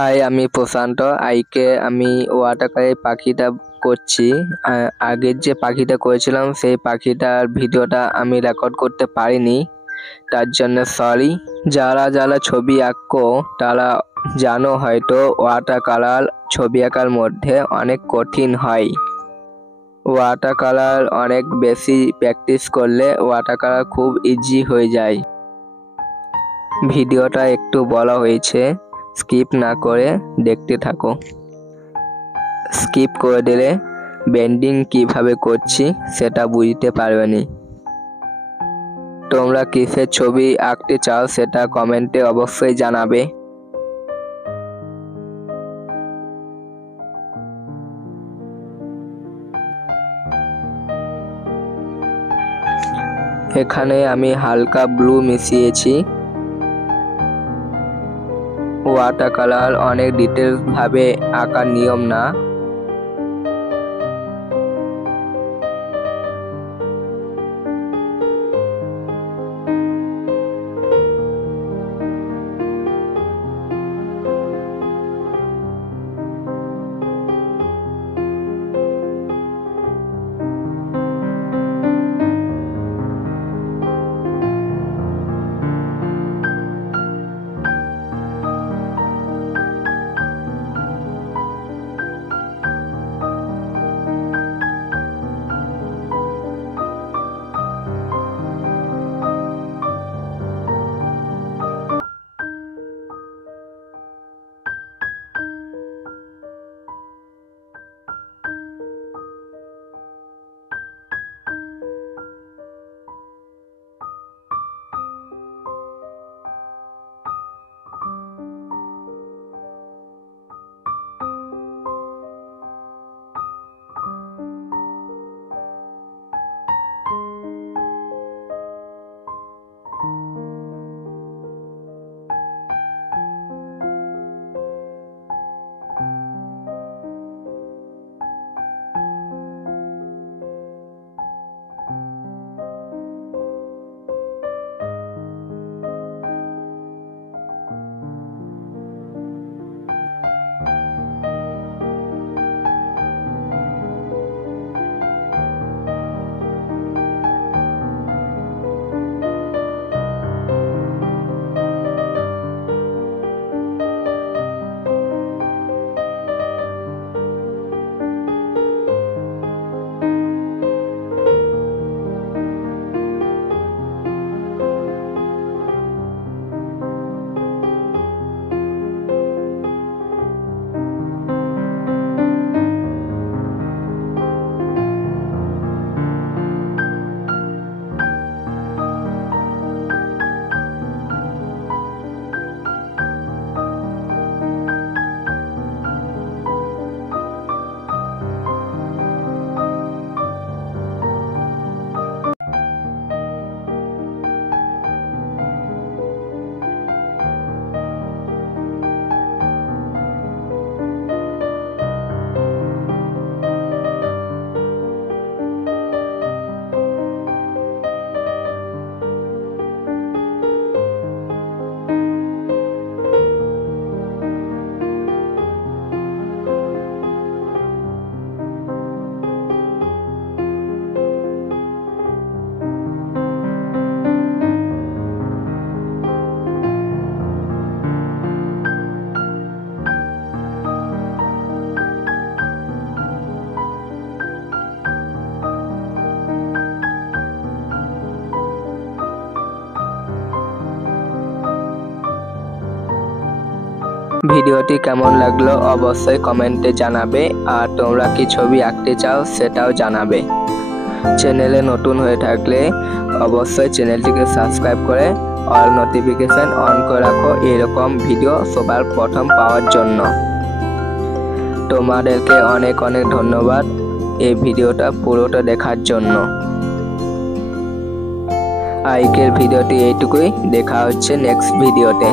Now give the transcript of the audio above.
High, আমি প্রশান্ত। আমি water পাখিটা করছি। আগের যে পাখিটা করেছিলাম সেই পাখিটার ভিডিওটা আমি রেকর্ড করতে পারিনি, তার জন্য সরি। যারা যারা ছবি আঁকো তারা জানো হয়তো ওয়াটার কালার ছবি আঁকার মধ্যে অনেক কঠিন হয়। ওয়াটার কালার অনেক বেশি প্র্যাকটিস করলে ওয়াটার কালার খুব ইজি হয়ে যায়। ভিডিওটা একটু বলা হয়েছে, স্কিপ না করে দেখতে থাকো। স্কিপ করে দিলে বেন্ডিং কিভাবে করছি সেটা বুঝতে পারবে না। তোমরা কিসের ছবি আঁকতে চাও সেটা কমেন্টে অবশ্যই জানাবে। এখানে আমি হালকা ব্লু মিশিয়েছি। ওয়াটার কালার অনেক ডিটেলস ভাবে আঁকার নিয়ম না। ভিডিওটি কেমন লাগলো অবশ্যই কমেন্টে জানাবে, আর তোমরা কি ছবি আঁকতে চাও সেটাও জানাবে। চ্যানেলে নতুন হয়ে থাকলে অবশ্যই চ্যানেলটিকে সাবস্ক্রাইব করে অল নোটিফিকেশন অন করে রাখো এরকম ভিডিও সবার প্রথম পাওয়ার জন্য। তোমাদেরকে অনেক অনেক ধন্যবাদ এই ভিডিওটা পুরোটা দেখার জন্য। আজকের ভিডিওটি এইটুকুই, দেখা হচ্ছে নেক্সট ভিডিওতে।